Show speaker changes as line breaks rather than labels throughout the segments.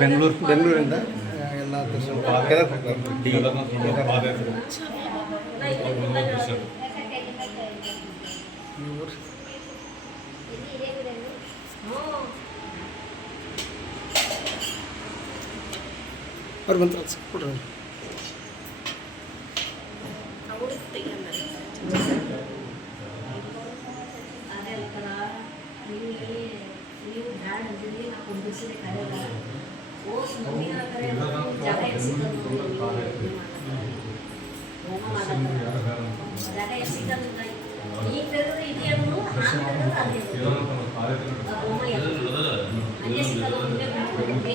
ಬೆಂಗಳೂರು
ಬೆಂಗಳೂರಿಂದ ಎಲ್ಲ ದರ್ಶನ ಅವ್ರು ಬಂತ್ರ ಕೊಡ್ರಿ
ಬ್ಯಾಡ್ ಅಂದಿರಿ ನಾ ಕುಂದಿಸಿದೆ ಕರೆಯಲ್ಲ ಓಸ್ ಮುಂದಿನ ಕರೆ ಜಾಗ ಎಸಿದ್ದು ಹೋಮ ಮಾಡಲ್ಲ ಜಾಗ ಎಸಿದ್ದು ಈಗ ತೆಗೆದ್ರೆ ಇದೆ ಅಂದ್ರು ನಾನು ತೆಗೆದ್ರೆ ಅದೇ ಅಂದ್ರು. ಆ ಹೋಮ ಎಲ್ಲ ಹಂಗೆ ಸಿಗಲ್ಲ ಮುಂದೆ ಮಾಡ್ಬೇಕು. ಅದೇ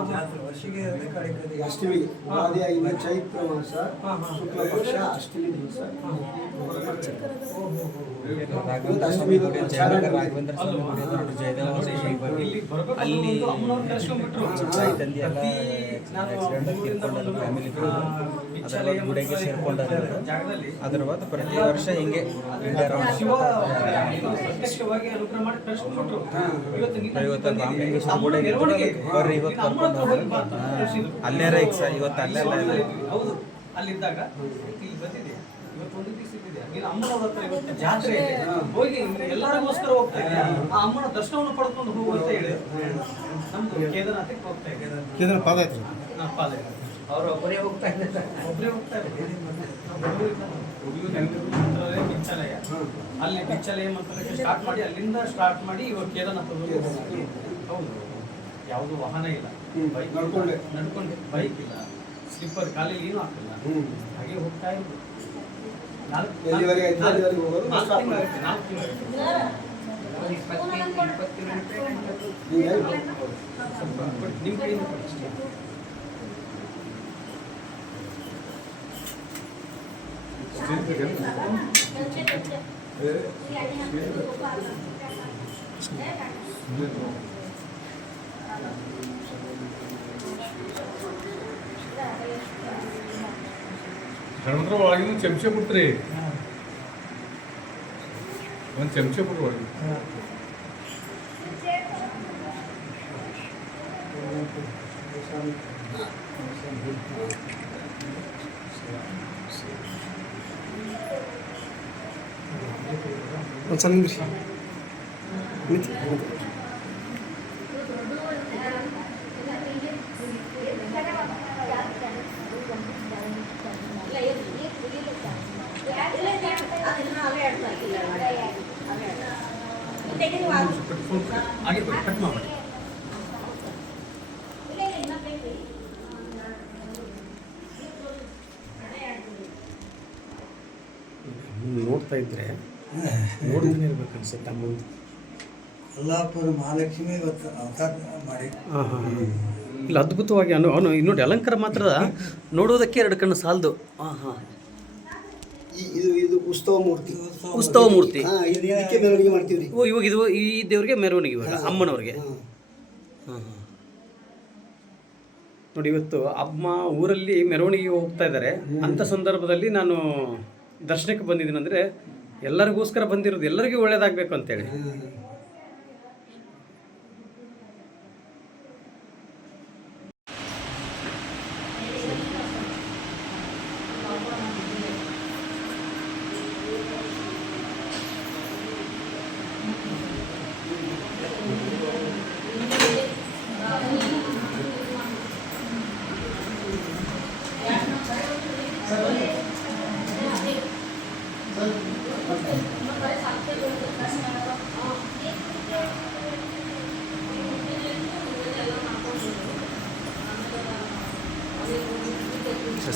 ಜಾತ್ರೆ
ವರ್ಷಿಗೆ ಇರೋದೇ ಕಾಳಿಕಾದೇವಿ
ಅಷ್ಟಮಿ ಉಗಾದಿ ಆಗಿನ ಚೈತ್ರ ಮಾಸ. ಶುಕ್ಲ ಪಕ್ಷ ಅಷ್ಟಮಿ ದಿವಸ
ರಾಘವೇಂದ್ರ
ಅಷ್ಟಮಿ
ಸ್ವಾಮಿ ಗುಡಿ, ಜಯನಗರ ರಾಘವೇಂದ್ರ ಸ್ವಾಮಿ ಜಯದೇವ ಅಲ್ಲಿ. ತಾಯಿ ತಂದೆ ಎಲ್ಲ ಆಕ್ಸಿಡೆಂಟ್ ಫ್ಯಾಮಿಲಿ
ಆ,
ಗುಡಿಗೆ ಸೇರ್ಕೊಂಡರು ಅದರ ಬಾದ ಪ್ರತಿ ವರ್ಷ ಹಿಂಗೆ
ಇವತ್ತು.
ರಾಮಲಿಂಗೇಶ್ವರ ಇವತ್ತು ಕರ್ಕೊಂಡು
ಹೋಗಿ ಬಾ ಅಂತ
ಅಲ್ಲೇ ರೈಕ್ ಸರ್ ಇವತ್ತು ಅಲ್ಲೇ
ಅಲ್ಲಿದ್ದಾಗ ಇಲ್ಲಿ ಜಾತ್ರೆ ಹೋಗಿ ಎಲ್ಲರಿಗೋಸ್ಕರ ಹೋಗ್ತಾ ಇದೆ ಆ ಅಮ್ಮನ ದರ್ಶನವನ್ನು ಪಡ್ಕೊಂಡು ಹೋಗು ಅಂತ ಹೇಳಿ ನಮ್ದು ಕೇದಾರನಾಥಕ್ಕೆ ಹೋಗ್ತಾ ಇದೆ
ಕೇದಾರ ಪಾದಯಾತ್ರೆ
ನಾ ಪಾದೆ
ಅವ್ರು ಒಬ್ಬರೇ ಹೋಗ್ತಾ ಇದ್ದಾರೆ.
ಒಬ್ಬರೇ ಹೋಗ್ತಾ ಇದ್ದಾರೆ. ಬಿಚ್ಚಲಯ ಅಲ್ಲಿ ಬಿಚ್ಚಲಯ ಮಂತ್ರಕ್ಕೆ ಸ್ಟಾರ್ಟ್ ಮಾಡಿ ಅಲ್ಲಿಂದ ಸ್ಟಾರ್ಟ್ ಮಾಡಿ ಇವಾಗ ಕೇದಾರನಾಥ ಹೌದು. ಯಾವುದು ವಾಹನ ಇಲ್ಲ. ಬೈಕ್
ನಡ್ಕೊಂಡೆ.
ನಡ್ಕೊಂಡೆ. ಬೈಕ್ ಇಲ್ಲ. ಸ್ಲಿಪ್ಪರ್ ಕಾಲಿಗೆ ಏನೂ ಹಾಕಿಲ್ಲ. ಹಾಗೆ ಹೋಗ್ತಾ ನಾಲ್ಕು
ಎಲ್ಲಿವರೆಗೆ ಆಯ್ತು? ಎಲ್ಲಿವರೆಗೆ ಹೋಗೋದು?
ನಾಲ್ಕು
stop
ತಿಂಗಳು
ಮಾಡಿ.
ധർമ്മത്തിൽ വളയുന്ന ചെംശപുത്രേ അവൻ
ചെംശപുത്ര വളയും Sen bir. Mit.
ಹಾಗೆ ಕಟ್ ಮಾಡಿ
ನೋಡ್ತಾ ಇದ್ರೆ ನೋಡಿದ್ರೆ ಇರ್ಬೇಕು ಅನ್ಸುತ್ತೆ ಮುಂದೆ
ಅಲ್ಲಾಪುರ ಮಹಾಲಕ್ಷ್ಮಿ ಇವತ್ತು ಅವತಾರ ಮಾಡಿ.
ಇಲ್ಲ ಅದ್ಭುತವಾಗಿ ಅನು ಅವನು ನೋಡಿ ಅಲಂಕಾರ ಮಾತ್ರ ನೋಡೋದಕ್ಕೆ ಎರಡು ಕಣ್ಣು ಸಾಲದು. ಹಾಂ ಹಾಂ.
ಇದು ಇದು ಉತ್ಸವ ಮೂರ್ತಿ
ಉತ್ಸವ ಮೂರ್ತಿ
ಹಾ ಇದು ಇದಕ್ಕೆ ಮೆರವಣಿಗೆ ಮಾಡ್ತೀವಿ ರೀ.
ಓ ಇವಾಗ ಇದು ಈ ದೇವರಿಗೆ ಮೆರವಣಿಗೆ ಇವಾಗ ಅಮ್ಮನವ್ರಿಗೆ.
ಹಾಂ.
ಹಾಂ ನೋಡಿ ಇವತ್ತು ಅಮ್ಮ ಊರಲ್ಲಿ ಮೆರವಣಿಗೆ ಹೋಗ್ತಾ ಇದ್ದಾರೆ. ಅಂಥ ಸಂದರ್ಭದಲ್ಲಿ ನಾನು ದರ್ಶನಕ್ಕೆ ಬಂದಿದ್ದೀನಿ ಅಂದರೆ ಎಲ್ಲರಿಗೋಸ್ಕರ ಬಂದಿರೋದು ಎಲ್ಲರಿಗೂ ಒಳ್ಳೇದಾಗಬೇಕು ಅಂತೇಳಿ.
ಹಾ.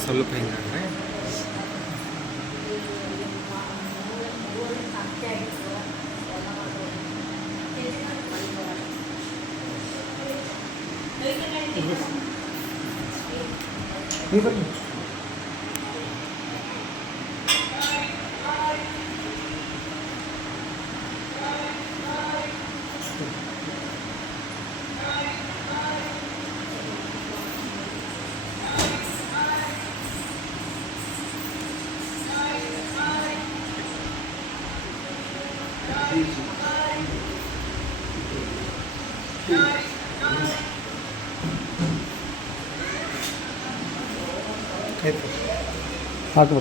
ಸ್ವಲ್ಪ ಹಿಂಗಂದ್ರೆ
हाँ।
तो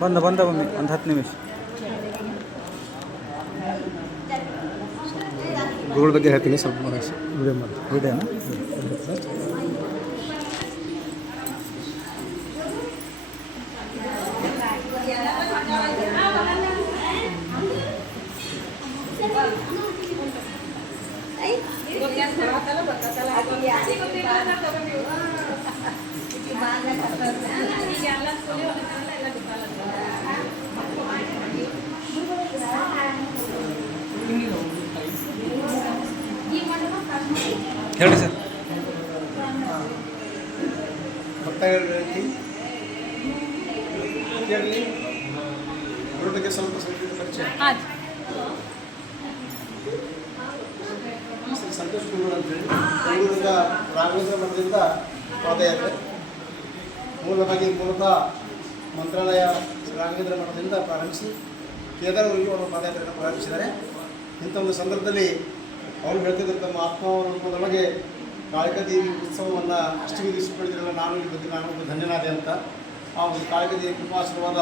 ಬಂದ ಬಂದ ಒಮ್ಮೆ ಒಂದು ಹತ್ತು ನಿಮಿಷ
ಗುರುಗಳ ಬಗ್ಗೆ ಹೇಳ್ತೀನಿ ಸ್ವಲ್ಪ ವಿಡಿಯೋ ಮಾಡಿ
ವಿಡಿಯೋನ ಹೇಳಿ ಸರ್.
ಭಕ್ತಗಳ ರೀತಿ ಕೇಳಲಿ ಅವ್ರ ಬಗ್ಗೆ ಸ್ವಲ್ಪ ಸಂಕ್ಷಿಪ್ತ ಪರಿಚಯ. ಸಂತೋಷ್ ಕುಮಾರ್ ಅಂತೇಳಿ ಬೆಂಗಳೂರಿಂದ ರಾಘವೇಂದ್ರ ಮಠದಿಂದ ಪಾದಯಾತ್ರೆ. ಮೂಲವಾಗಿ ಮೂಲತಃ ಮಂತ್ರಾಲಯ ರಾಘವೇಂದ್ರ ಮಠದಿಂದ ಪ್ರಾರಂಭಿಸಿ ಕೇದಾರವರೆಗೆ ಅವರು ಪಾದಯಾತ್ರೆಯನ್ನು ಪ್ರಾರಂಭಿಸಿದ್ದಾರೆ. ಇಂಥ ಒಂದು ಸಂದರ್ಭದಲ್ಲಿ ಅವರು ಹೇಳ್ತಿದ್ರು ತಮ್ಮ ಆತ್ಮಾವಲೋಕನದೊಳಗೆ ಕಾಳಿಕದೇವಿ ಉತ್ಸವವನ್ನು ಅಷ್ಟಮಿ ದಿವಸ ಪಡೆದಿರಲ್ಲ ನಾನು ಬಗ್ಗೆ ನಾನು ಒಬ್ಬ ಧನ್ಯನಾದೆ ಅಂತ. ಆ ಒಂದು ಕಾಳಿಕದೇವಿ ಕೃಪಾಶ್ರವಾದ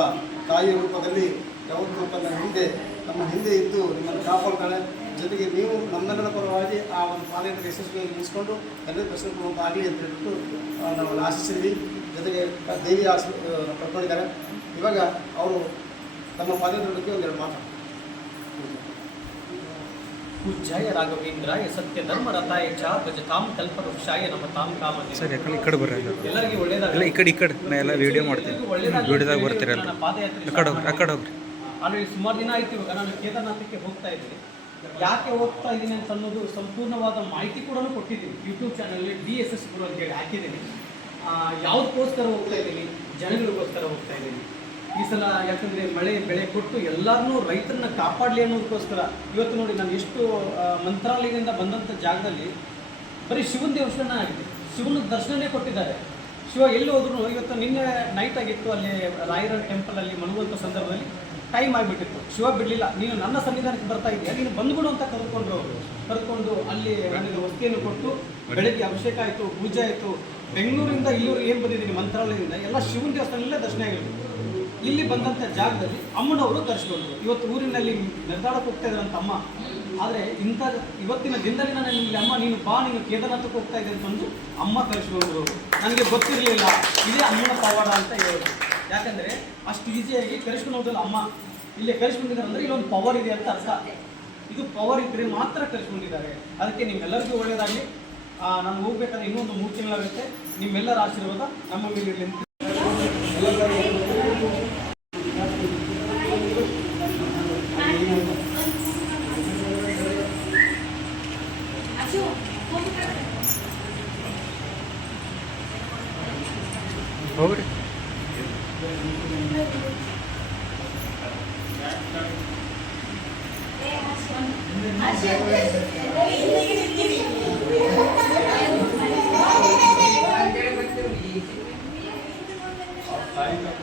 ತಾಯಿಯ ರೂಪದಲ್ಲಿ ಯಾವತ್ತೂ ತನ್ನ ಹಿಂದೆ ನಮ್ಮ ಹಿಂದೆ ಇದ್ದು ನಿಮ್ಮನ್ನು ಕಾಪಾಡ್ತಾಳೆ. ಜೊತೆಗೆ ನೀವು ನಮ್ಮೆಲ್ಲರ ಪರವಾಗಿ ಆ ಒಂದು ಪಾದಯಾತ್ರೆ ಯಶಸ್ವಿಯಾಗಿ ಮುಗಿಸ್ಕೊಂಡು ಎಲ್ಲರೂ ಪ್ರಶ್ನೆ ಆಗಲಿ ಅಂತ ಹೇಳ್ಬಿಟ್ಟು ನಾವು ಆಶಿಸಿದ್ವಿ ಜೊತೆಗೆ ದೇವಿ ಆಶ ಪಡ್ಕೊಂಡಿದ್ದಾರೆ. ಇವಾಗ ಅವರು ತಮ್ಮ ಪಾದಯಾತ್ರೆ ಬಗ್ಗೆ ಒಂದೆರಡು ಮಾತು.
ಪೂಜ್ಯಾಯ ರಾಘವೇಂದ್ರಾಯ ಸತ್ಯ ಧರ್ಮ ರಥಾಯ ಚ ಭಜತಾಂ ಕಲ್ಪವೃಕ್ಷಾಯ ನಮ್ಮ ತಾಮ ಕಾಮಧೇನು.
ಸರ್ ಯಾಕಂದ್ರೆ ಈ ಕಡೆ ಬರ್ರಿ
ಎಲ್ಲರಿಗೂ ಒಳ್ಳೇದಾಗ
ಇಲ್ಲ ಈ ಕಡೆ ಈ ಕಡೆ. ನಾ ಎಲ್ಲ ವಿಡಿಯೋ ಮಾಡ್ತೀನಿ. ವಿಡಿಯೋದಾಗ ಬರ್ತೀರಲ್ಲ. ಆ ಕಡೆ ಹೋಗ್ರಿ ಆ ಕಡೆ ಹೋಗ್ರಿ.
ಸುಮಾರು ದಿನ ಆಯ್ತು ಇವಾಗ. ನಾನು ಕೇದಾರ್ನಾಥಕ್ಕೆ ಹೋಗ್ತಾ ಇದ್ದೀನಿ. ಯಾಕೆ ಹೋಗ್ತಾ ಇದ್ದೀನಿ ಅಂತ ಅನ್ನೋದು ಸಂಪೂರ್ಣವಾದ ಮಾಹಿತಿ ಕೂಡ ಕೊಟ್ಟಿದ್ದೀನಿ. ಯೂಟ್ಯೂಬ್ ಚಾನಲಲ್ಲಿ ಡಿ ಎಸ್ ಎಸ್ ಗುರು ಅಂತೇಳಿ ಹಾಕಿದ್ದೀನಿ. ಯಾವುದಕ್ಕೋಸ್ಕರ ಹೋಗ್ತಾ ಇದ್ದೀನಿ? ಜನಗಳಿಗೋಸ್ಕರ ಹೋಗ್ತಾ ಇದ್ದೀನಿ. ಈ ಸಲ ಯಾಕಂದರೆ ಮಳೆ ಬೆಳೆ ಕೊಟ್ಟು ಎಲ್ಲರನ್ನೂ ರೈತರನ್ನ ಕಾಪಾಡಲಿ ಅನ್ನೋದಕ್ಕೋಸ್ಕರ ಇವತ್ತು ನೋಡಿ ನಾನು ಎಷ್ಟು ಮಂತ್ರಾಲಯದಿಂದ ಬಂದಂಥ ಜಾಗದಲ್ಲಿ ಬರೀ ಶಿವನ ದೇವಸ್ಥಾನ ಆಗಿದೆ. ಶಿವನ ದರ್ಶನನೇ ಕೊಟ್ಟಿದ್ದಾರೆ. ಶಿವ ಎಲ್ಲಿ ಹೋದ್ರು ಇವತ್ತು ನಿನ್ನೆ ನೈಟ್ ಆಗಿತ್ತು, ಅಲ್ಲಿ ರಾಯರ ಟೆಂಪಲಲ್ಲಿ ಮಲಗುವಂಥ ಸಂದರ್ಭದಲ್ಲಿ ಟೈಮ್ ಆಗಿಬಿಟ್ಟಿತ್ತು. ಶಿವ ಬಿಡಲಿಲ್ಲ. ನೀನು ನನ್ನ ಸನ್ನಿಧಾನಕ್ಕೆ ಬರ್ತಾ ಇದೆಯಾ ನೀನು ಬಂದ್ಬಿಡು ಅಂತ ಕರೆದುಕೊಂಡ್ರು ಅವರು ಅಲ್ಲಿ ನನಗೆ ವಸ್ತಿಯನ್ನು ಕೊಟ್ಟು ಬೆಳಗ್ಗೆ ಅಭಿಷೇಕ ಆಯಿತು, ಪೂಜೆ ಆಯಿತು. ಬೆಂಗಳೂರಿಂದ ಇಲ್ಲಿ ಏನು ಬಂದಿದ್ದೀನಿ? ಮಂತ್ರಾಲಯದಿಂದ ಎಲ್ಲ ಶಿವನ ದೇವಸ್ಥಾನಲ್ಲೇ ದರ್ಶನ ಆಗಿರೋದು. ಇಲ್ಲಿ ಬಂದಂಥ ಜಾಗದಲ್ಲಿ ಅಮ್ಮನವರು ಕರೆಸ್ಕೊಂಡ್ರು ಇವತ್ತು ಊರಿನಲ್ಲಿ ನಿರ್ಧಾರಕ್ಕೆ ಹೋಗ್ತಾ ಇದ್ರಂತ ಅಮ್ಮ. ಆದರೆ ಇಂಥ ಇವತ್ತಿನ ದಿನದಲ್ಲಿ ನಾನು ನಿಮಗೆ ಅಮ್ಮ, ನೀನು ಬಾ, ನೀನು ಕೇದಾರನಾಥಕ್ಕೆ ಹೋಗ್ತಾ ಇದ್ದೀನಿ ಅಂತಂದು ಅಮ್ಮ ಕರೆಸ್ಕೊಂಡ್ರು ನನಗೆ ಗೊತ್ತಿರಲಿಲ್ಲ. ಇದೇ ಅಮ್ಮನ ಪವಾಡ ಅಂತ ಹೇಳೋದು. ಯಾಕಂದರೆ ಅಷ್ಟು ಈಸಿಯಾಗಿ ಕರೆಸ್ಕೊಂಡು ಹೋದಲ್ಲ ಅಮ್ಮ. ಇಲ್ಲಿ ಕರೆಸ್ಕೊಂಡಿದ್ದಾರೆ ಅಂದರೆ ಇಲ್ಲೊಂದು ಪವರ್ ಇದೆ ಅಂತ ಅರ್ಥ. ಇದು ಪವರ್ ಇದ್ದರೆ ಮಾತ್ರ ಕರೆಸ್ಕೊಂಡಿದ್ದಾರೆ ಅದಕ್ಕೆ ನಿಮ್ಮೆಲ್ಲರಿಗೂ ಒಳ್ಳೆಯದಾಗಲಿ ನಾನು ಹೋಗ್ಬೇಕಾದ್ರೆ ಇನ್ನೊಂದು ಮೂರು ತಿಂಗಳಾಗುತ್ತೆ. ನಿಮ್ಮೆಲ್ಲರ ಆಶೀರ್ವಾದ ನಮ್ಮ ಮೇಲೆ
Thank
you.